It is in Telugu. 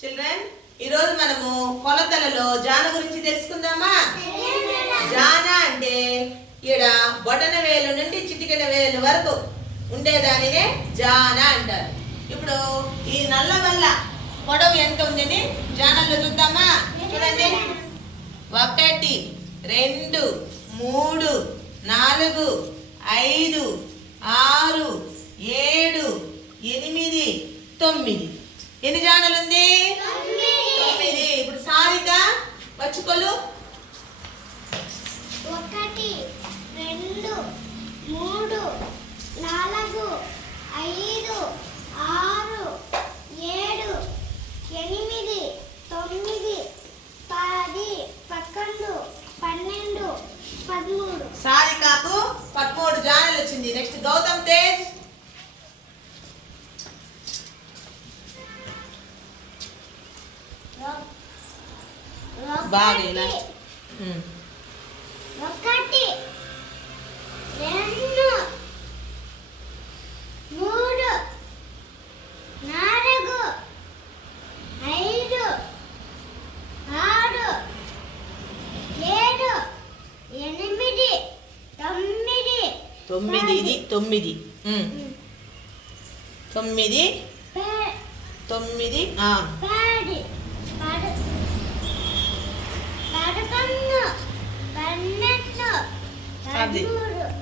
చిల్డ్రన్ ఈరోజు మనము కొలతలలో జాన గురించి తెలుసుకుందామా? జాన అంటే ఈడ బొటన వేలు నుండి చిటికెన వేలు వరకు ఉండేదానినే జాన అంటారు. ఇప్పుడు ఈ నల్ల వల్ల పొడవు ఎంత ఉందని జానల్లో చూద్దామా? చూడండి. ఒకటి రెండు మూడు నాలుగు ఐదు ఆరు ఏడు ఎనిమిది తొమ్మిది. ఎన్ని జానలు ఉంది? తొమ్మిది. ఇప్పుడు సారిక వచ్చుకోలు ఒకటి రెండు మూడు నాలుగు ఐదు ఆరు ఏడు ఎనిమిది తొమ్మిది పది పదకొండు పన్నెండు పదమూడు. సారికకు పదమూడు జానలు వచ్చింది నెక్స్ట్ గౌతమ్ బాగా ఇలా. ఉమ్. ఒకటి. రెండు. మూడు. నాలుగు. ఐదు. ఆరు. ఏడు. ఎనిమిది. తొమ్మిది. తొమ్మిది ఇది తొమ్మిది. తొమ్మిది. ప- తొమ్మిది Hadi.